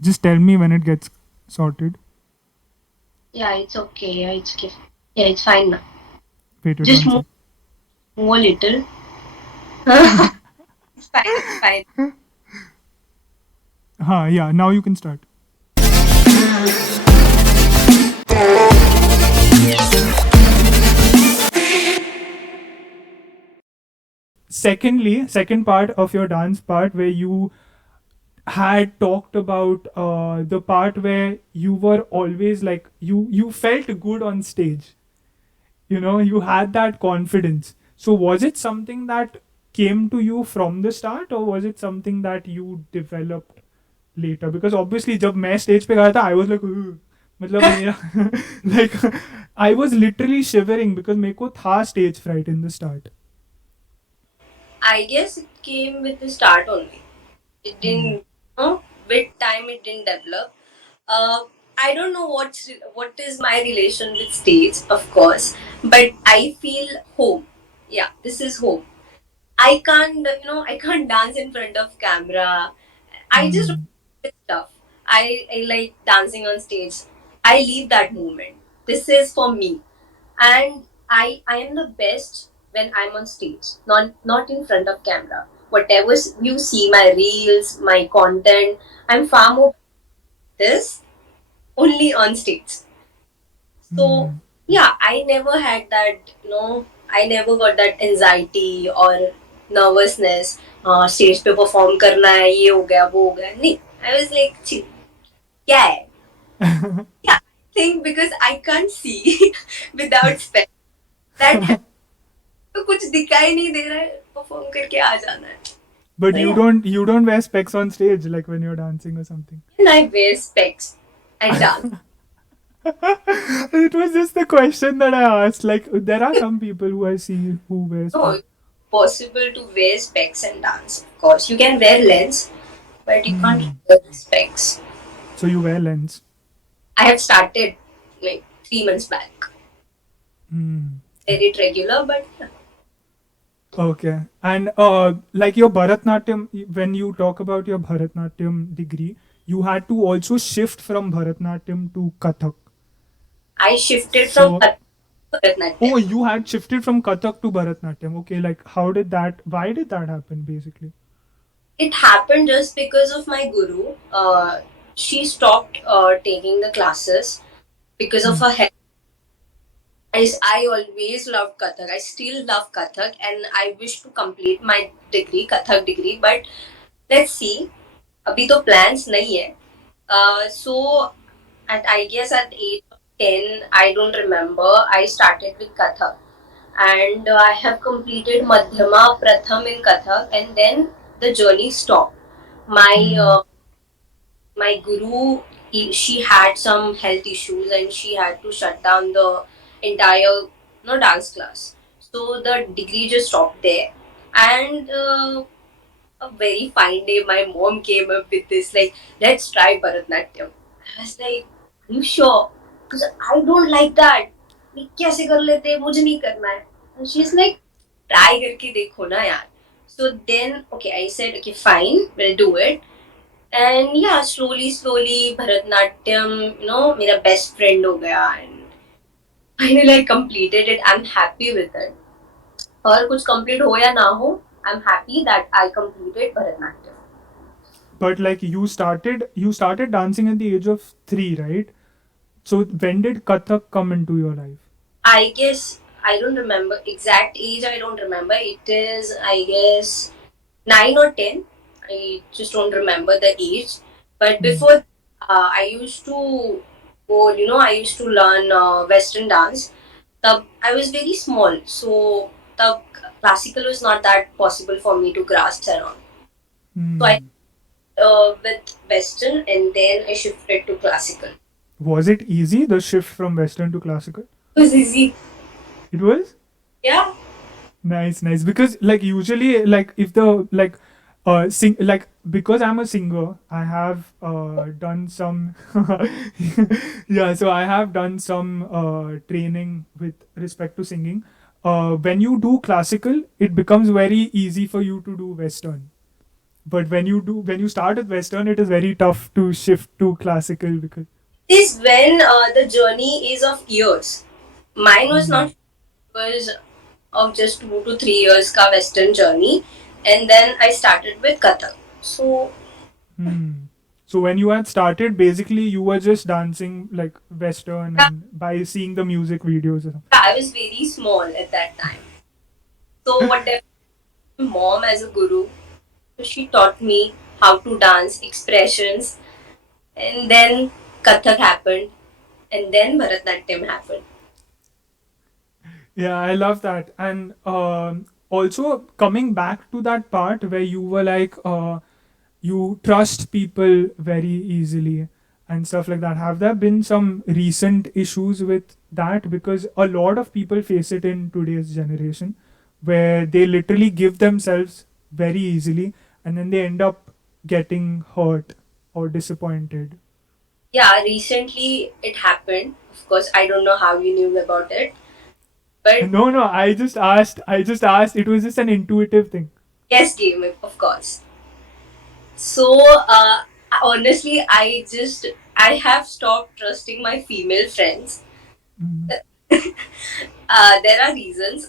Just tell me when it gets sorted. Yeah, it's okay. Yeah, it's okay. Yeah, it's fine now. Wait, Just one move, sec. move a little. It's fine. It's fine. Yeah, now you can start. Secondly, second part of your dance part where you had talked about the part where you were always like you felt good on stage, you had that confidence. So was it something that came to you from the start, or was it something that you developed later? Because obviously जब मैं stage पे गया था I was like "Ugh." मतलब मेरा like I was literally shivering because मेरे को था stage fright in the start. I guess it came with the start only. It Hmm. didn't, with time it didn't develop. Uh, I don't know what is my relation with stage, of course, but I feel home. Yeah, this is home. I can't dance in front of camera. I just don't Hmm. do this stuff. I like dancing on stage. I leave that moment. This is for me, and I am the best when I'm on stage, not in front of camera. Whatever you see, my reels, my content, I'm far more this only on stage. So Hmm. yeah, I never had that. I never got that anxiety or nervousness. Stage पे perform करना है, ये हो गया वो हो गया नहीं. I was like क्या है. Yeah, I think because I can't see without specs. That तो कुछ दिखाई नहीं दे रहा है, परफॉर्म करके आ जाना है. But So you yeah, don't wear specs on stage like when you're dancing or something. and I wear specs and dance. It was just the question that I asked. Like, there are some people who I see who wear No, specs. it's possible to wear specs and dance. Of course, you can wear lens, but you can't Hmm. wear specs. So you wear lens. I have started like 3 months back. Hmm. Wear it regular, but yeah. Okay. And like your Bharatnatyam, when you talk about your Bharatnatyam degree, you had to also shift from Bharatnatyam to Kathak. I shifted from So, Kathak to oh, Bharatnatyam. you had shifted from Kathak to Bharatnatyam. Okay, like why did that happen basically? It happened just because of my guru. She stopped taking the classes because of Hmm. her health. I always loved Kathak. I still love Kathak, and I wish to complete my degree, Kathak degree. But let's see. अभी तो plans नहीं है. So I guess at age of 10, I don't remember. I started with Kathak, and I have completed Madhyama Pratham in Kathak, and then the journey stopped. My Hmm. my guru, she had some health issues, and she had to shut down the entire dance class. So the degree just stopped there, and a very fine day, my mom came up with this like, let's try Bharatnatyam. I was like, are you sure? Because I don't like that. ये कैसे कर लेते हैं, मुझे नहीं करना है. And she's like, try करके देखो ना यार. So then, okay, I said, okay, fine, we'll do it. And yeah, slowly, Bharatnatyam, मेरा best friend हो गया. And finally, I completed it. I'm happy with it. और कुछ complete हो या ना हो, I'm happy that I completed Bharatnatyam. But like you started dancing at the age of 3, right? So when did Kathak come into your life? I guess I don't remember exact age. I don't remember. It is, I guess, 9 or 10. I just don't remember the age. But Hmm. before, I used to go. I used to learn Western dance. I was very small, so the classical was not that possible for me to grasp and all. So I Hmm. with Western, and then I shifted to classical. Was it easy, the shift from Western to classical? It was easy. It was? Yeah. Nice, nice. Because like usually like if the like sing like because I'm a singer, I have done some yeah, so I have done some training with respect to singing. When you do classical, it becomes very easy for you to do Western. But when you start with Western, it is very tough to shift to classical because. This when the journey is of years. Mine was Hmm. not, was of just 2 to 3 years ka Western journey, and then I started with Kathak. So Hmm. So when you had started, basically you were just dancing like Western yeah, and by seeing the music videos or something. I was very small at that time. So whatever my mom as a guru, so she taught me how to dance, expressions, and then Kathak happened, and then Bharatnatyam happened. Yeah, I love that. And also coming back to that part where you were like, you trust people very easily and stuff like that. Have there been some recent issues with that? Because a lot of people face it in today's generation where they literally give themselves very easily and then they end up getting hurt or disappointed. Yeah, recently it happened. Of course, I don't know how you knew about it, but No, no, I just asked. I just asked. It was just an intuitive thing. yes, game, of course. So, honestly, I have stopped trusting my female friends. Mhm. There are reasons.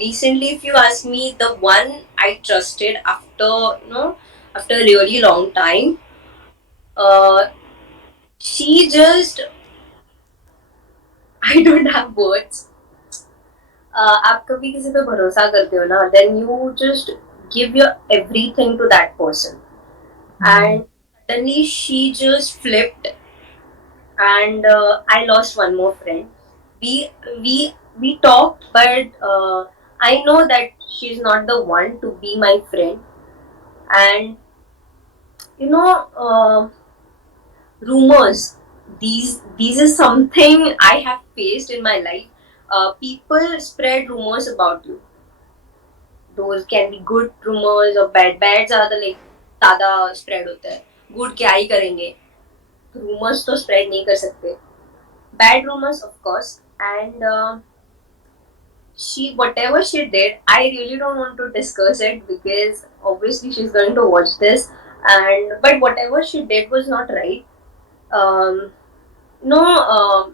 Recently, if you ask me, the one I trusted after, after a really long time, uh, she just, I don't have words. आप कभी किसी पे भरोसा करते हो ना, then you just give your everything to that person, Hmm. and suddenly she just flipped, and I lost one more friend. We we we talked, but I know that she's not the one to be my friend. And you know, rumors, these is something I have faced in my life. People spread rumors about you. Those can be good rumors or bad. Bad ज्यादा like ज्यादा spread होता है. Good क्या ही करेंगे. Rumors तो spread नहीं कर सकते. Bad rumors, of course. And she, whatever she did, I really don't want to discuss it because obviously she's going to watch this. And but whatever she did was not right. No,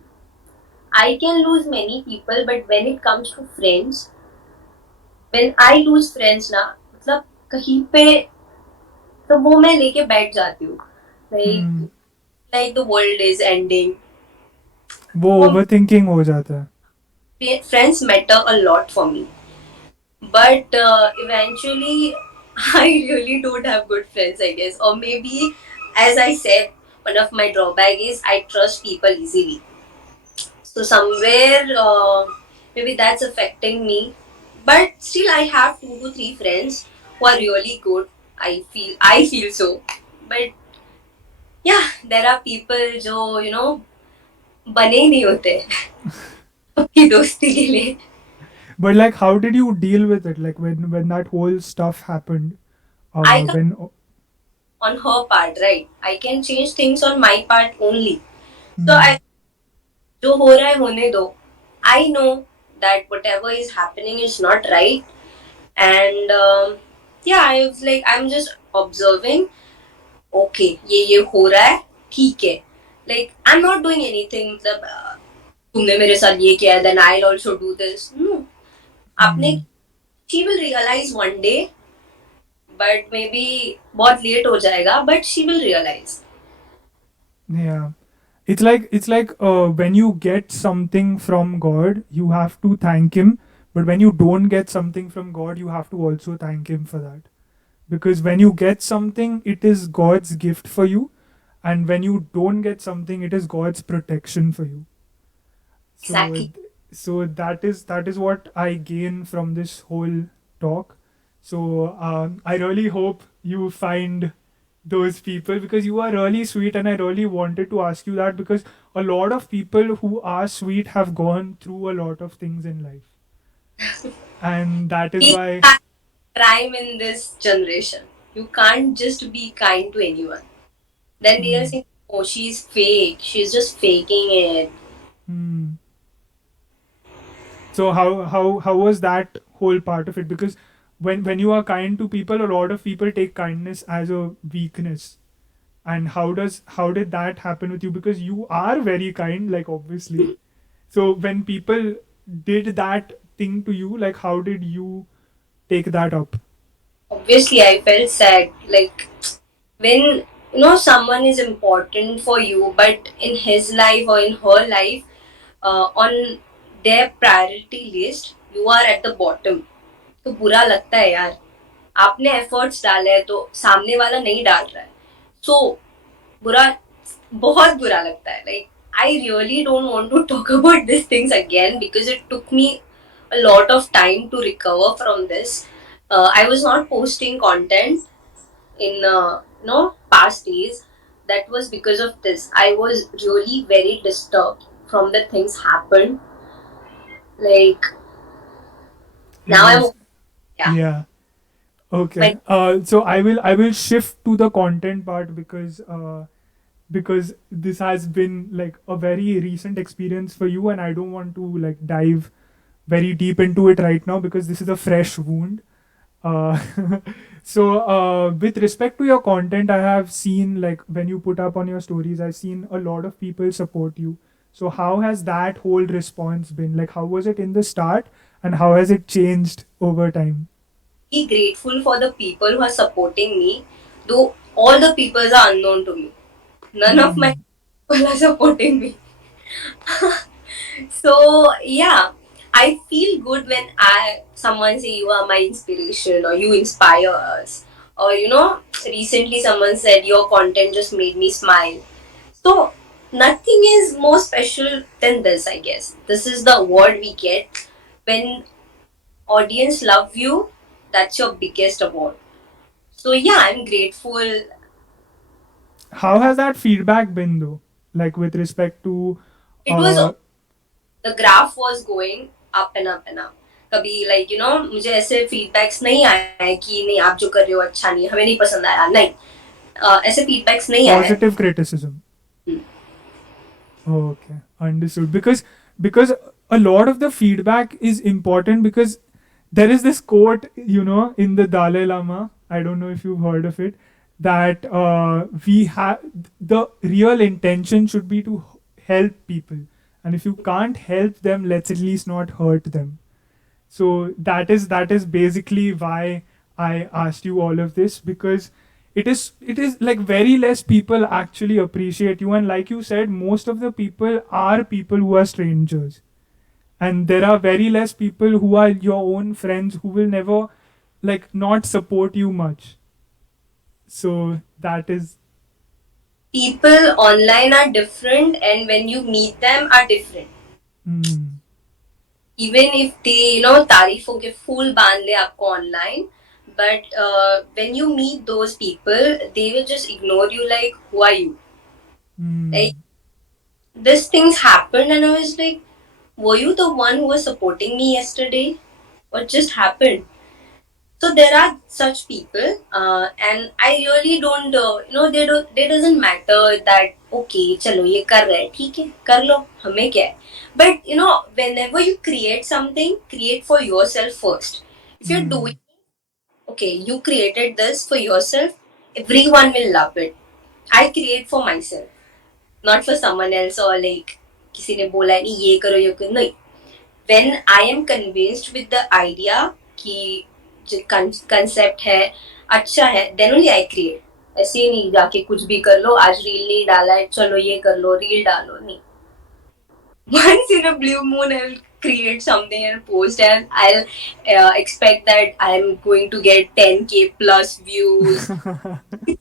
I can lose many people, but when it comes to friends, when I lose friends ना, मतलब कहीं पे तो वो मैं लेके बैठ जाती हूँ. Hmm. Like the world is ending. वो वो ओवरथिंकिंग हो जाता है. friends matter a lot for me. But eventually, I really don't have good friends, I guess. Or maybe, as I said, one of my drawback is I trust people easily. So somewhere, maybe that's affecting me. But still, I have 2 to 3 friends who are really good. I feel so. But yeah, there are people जो बने ही नहीं होते आपकी दोस्ती के लिए. But like, how did you deal with it? Like when that whole stuff happened. I can When. on her part, right? I can change things on my part only. So Hmm. जो हो रहा है होने दो. I know that whatever is happening is not right, and yeah, I was like, I'm just observing. Okay, ये हो रहा है, ठीक है. Like I'm not doing anything. मतलब तुमने मेरे साथ ये किया है, then I'll also do this. No, आपने, Hmm. she will realize one day, but maybe बहुत लेट हो जाएगा, but she will realize. Yeah. It's like when you get something from God, you have to thank Him. But when you don't get something from God, you have to also thank Him for that. Because when you get something, it is God's gift for you, and when you don't get something, it is God's protection for you. So, Exactly. so that is what I gain from this whole talk. So I really hope you find those people because you are really sweet, and I really wanted to ask you that because a lot of people who are sweet have gone through a lot of things in life, and that is We why. have crime in this generation. You can't just be kind to anyone. Then they'll Hmm, say, oh, she's fake. She's just faking it. hmm. So how was that whole part of it? Because when you are kind to people, a lot of people take kindness as a weakness. And how did that happen with you? Because you are very kind, like, obviously. So when people did that thing to you, like, how did you take that up? Obviously, I felt sad. Like, when someone is important for you, but in his life or in her life, on their priority list, you are at the bottom. तो बुरा लगता है यार. आपने efforts डाले हैं तो सामने वाला नहीं डाल रहा है. सो बुरा, बहुत बुरा लगता है. Like I really don't want to talk about this things again because it took me a lot of time to recover from this. I was not posting content in past days. That was because of this. I was really very disturbed from the things happened. Like now I'm Yes. yeah. Yeah. Okay. My So I will shift to the content part, because this has been like a very recent experience for you, and I don't want to like dive very deep into it right now because this is a fresh wound. Uh, with respect to your content, I have seen, like, when you put up on your stories, I've seen a lot of people support you. So how has that whole response been? Like, how was it in the start, and how has it changed over time? be grateful for the people who are supporting me, though all the people are unknown to me. None of my Hmm. people are supporting me. So yeah, I feel good when I someone say you are my inspiration or you inspire us. Or recently someone said your content just made me smile. So nothing is more special than this, I guess. This is the award we get when audience love you. That's your biggest award. So yeah, I'm grateful. How has that feedback been, though? Like, with respect to, It was uh, the graph was going up and up and up. कभी like मुझे ऐसे feedbacks नहीं आए कि नहीं आप जो कर रहे हो अच्छा नहीं हमें नहीं पसंद आया नहीं. ऐसे feedbacks नहीं आए. positive criticism? Hmm. Okay, understood. Because a lot of the feedback is important, because there is this quote, in the Dalai Lama. I don't know if you've heard of it. That we have the real intention should be to help people, and if you can't help them, let's at least not hurt them. So that is basically why I asked you all of this, because it is like very less people actually appreciate you, and like you said, most of the people are people who are strangers, and there are very less people who are your own friends who will never, like, not support you much. So that is. People online are different and when you meet them are different. Mm, Even if they तारीफों के फूल बांध ले आपको online, but when you meet those people they will just ignore you like who are you. Like mm, these things happened and I was like, were you the one who was supporting me yesterday? What just happened? So there are such people, and I really don't, they don't. They doesn't matter that okay, चलो ये कर रहे हैं, ठीक है, कर लो, हमें क्या है? But whenever you create something, create for yourself first. If you're doing mm. okay, you created this for yourself, everyone will love it. I create for myself, not for someone else or like किसी ने बोला नहीं ये करो ये करो नहीं. When I am convinced with the idea कि जो कंसेप्ट है अच्छा है then only I create. ऐसे ही नहीं जाके कुछ भी कर लो आज रील नहीं डाला है चलो ये कर लो रील डालो नहीं. Once in a blue moon I will create something and post and I'll expect that I'm going to get 10K plus views. It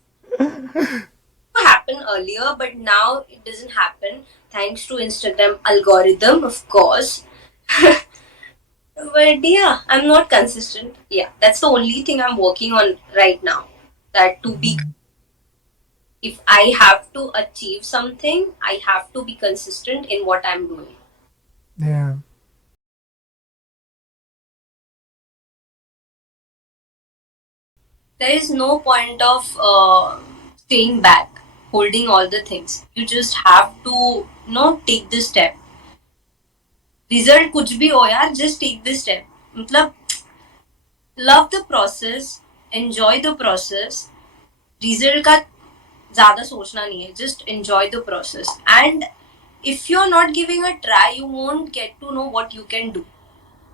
happened earlier but now it doesn't happen thanks to Instagram algorithm of course. But yeah, I'm not consistent. Yeah, that's the only thing I'm working on right now. That to be, Mm. if I have to achieve something, I have to be consistent in what I'm doing. Yeah. There is no point of staying back, holding all the things. You just have to, take this step. Result कुछ भी हो यार, just take this step. मतलब love the process, enjoy the process. Result का ज़्यादा सोचना नहीं है. Just enjoy the process. And if you're not giving a try, you won't get to know what you can do.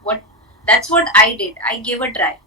What That's what I did. I gave a try.